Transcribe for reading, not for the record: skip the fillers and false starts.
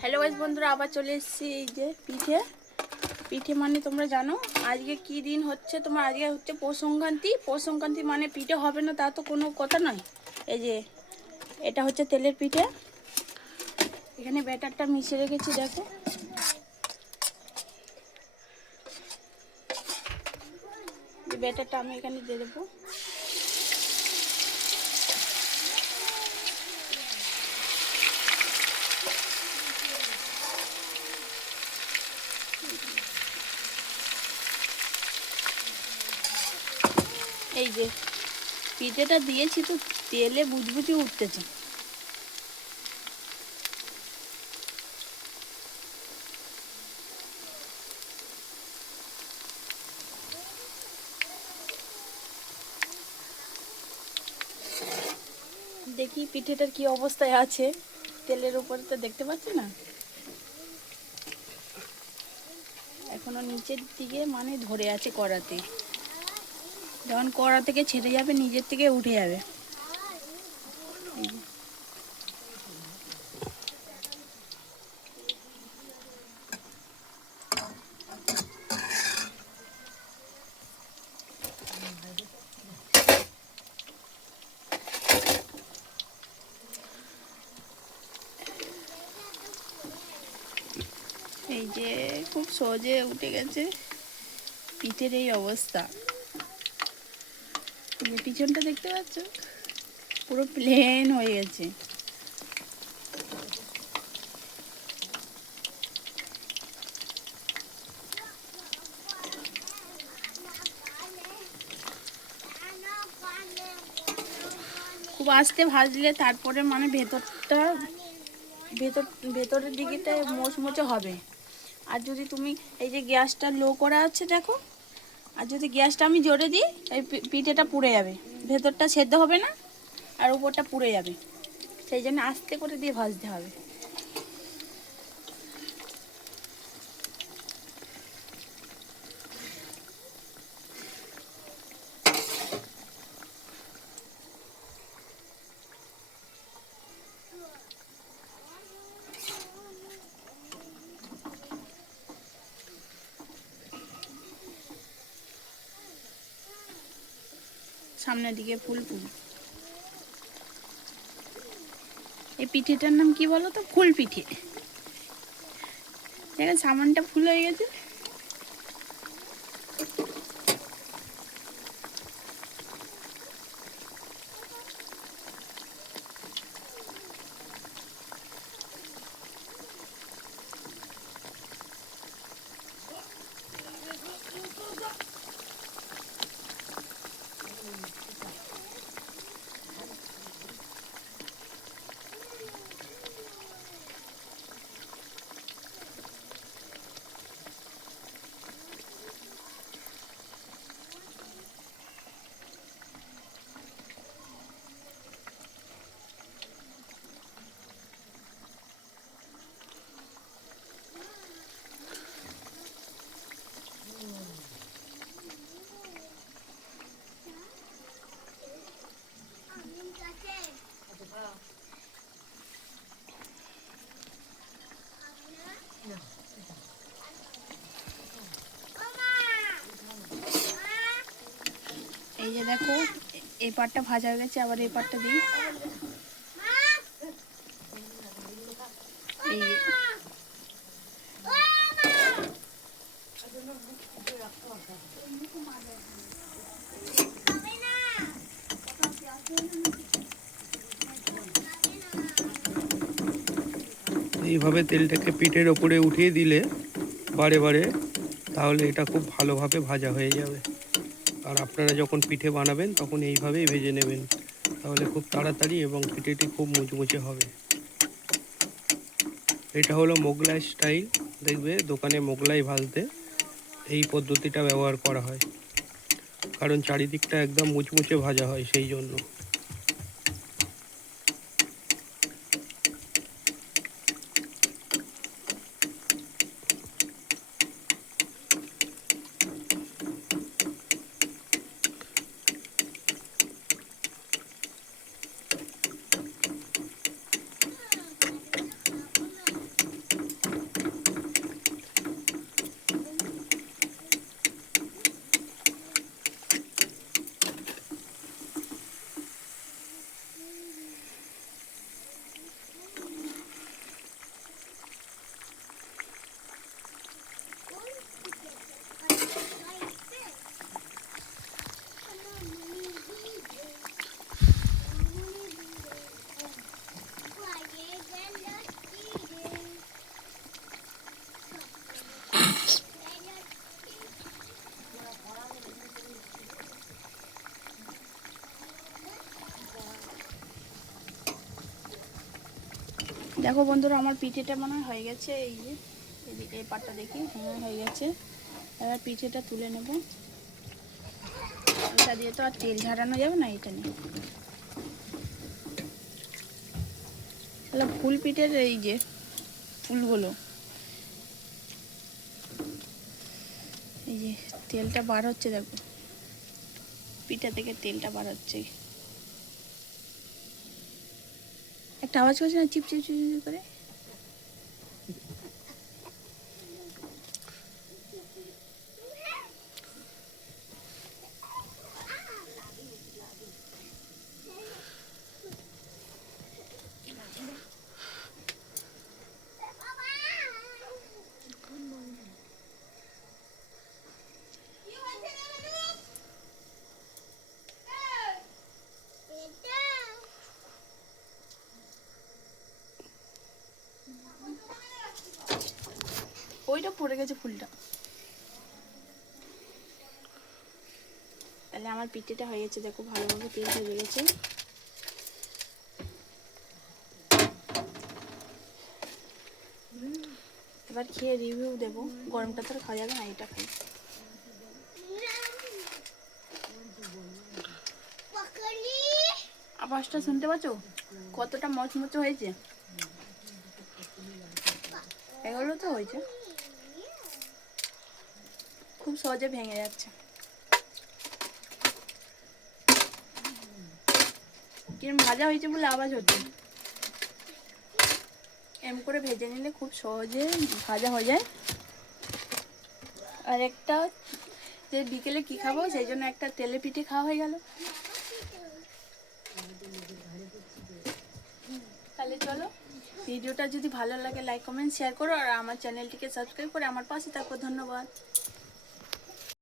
Hello guys বন্ধুরা, আবার চলে এসেছি এই যে পিঠে। পিঠে মানে তোমরা জানো আজকে কি দিন হচ্ছে। তোমার আজকে হচ্ছে পৌষ সংক্রান্তি। পৌষ সংক্রান্তি মানে পিঠে হবে না তা তো কোনো কথা নয়। এই যে এটা হচ্ছে তেলের পিঠে। এখানে ব্যাটারটা মিশিয়ে রেখেছি, দেখো। ব্যাটারটা আমি এখানে দিয়ে দেবো। এই যে পিঠেটা দিয়েছি তো তেলে বুঝবুঝি উঠতেছে। দেখি পিঠেটার কি অবস্থায় আছে। তেলের উপরে তো দেখতে পাচ্ছি না, এখনো নিচের দিকে মানে ধরে আছে কড়াতে। যখন কড়া থেকে ছেড়ে যাবে নিজের থেকে উঠে যাবে। এই যে খুব সহজে উঠে গেছে। পিঠের এই অবস্থা। এই যে পিছনটা দেখতে পাচ্ছ, পুরো প্লেন হয়ে গেছে। খুব আস্তে ভাজলে তারপরে মানে ভেতরটা ভেতরের দিকেটা মোচমোচে হবে। আর যদি তুমি এই যে গ্যাসটা লো করা আছে দেখো, আর যদি গ্যাসটা আমি জোরে দিই এই পিঠেটা পুড়ে যাবে। ভেতরটা সেদ্ধ হবে না আর উপরটা পুড়ে যাবে। সেই জন্য আস্তে করে দিয়ে ভাজতে হবে। সামনের দিকে ফুল ফুল। এই পিঠেটার নাম কি বলো তো? ফুল পিঠে। দেখো সামানটা ফুল হয়ে গেছে। এই যে দেখো এই পাটটা ভাজা হয়ে গেছে, আবার এই পাটটা দিই। এই এইভাবে তেলটাকে পিঠের ওপরে উঠিয়ে দিলে বারে বারে, তাহলে এটা খুব ভালোভাবে ভাজা হয়ে যাবে। আর আপনারা যখন পিঠে বানাবেন তখন এইভাবেই ভেজে নেবেন, তাহলে খুব তাড়াতাড়ি এবং পিঠেটি খুব মুচমুচে হবে। এটা হলো মোগলাই স্টাইল। দেখবে দোকানে মোগলাই ভাজতে এই পদ্ধতিটা ব্যবহার করা হয়, কারণ চারিদিকটা একদম মুচমুচে ভাজা হয় সেই জন্য। দেখো বন্ধুরা, আমার পিঠেটা মনে হয় হয়ে গেছে। এই যে এই পাটটা দেখি, হ্যাঁ হয়ে গেছে। এবার পিঠেটা তুলে নেব। এটা দিয়ে তো আর তেল ঝাড়ানো যাবে না, এটা নিয়ে তাহলে ফুল পিঠের এই যে ফুলগুলো, এই যে তেলটা বার হচ্ছে, দেখো পিঠা থেকে তেলটা বার হচ্ছে। একটা আওয়াজ করছে না, চিপ চিপ চিপ চিপ করে। ওইটা পড়ে গেছে ফুলটা। তাহলে আমার পিঠেটা হয়ে গেছে, দেখো ভালোভাবে তেল ভেজে গেছে। এবার খেয়ে রিভিউ দেবো। গরমটা তো আর খাওয়া যাবে না, এটা খাই। আওয়াজটা শুনতে পাচ্ছ কতটা মচমচে হয়েছে? এগুলো তো হয়েছে, খুব সহজে ভেঙে যাচ্ছে। কিরম ভাজা হয়েছে বলে আওয়াজ হচ্ছে। এম করে ভেজে নিলে খুব সহজে ভাজা হয়ে যায়। আর একটা যে বিকেলে কি খাবো, সেই জন্য একটা তেলে পিঠে খাওয়া হয়ে গেল। তাহলে চলো, ভিডিওটা যদি ভালো লাগে লাইক কমেন্ট শেয়ার করো, আর আমার চ্যানেলটিকে সাবস্ক্রাইব করে আমার পাশে থাকো। ধন্যবাদ।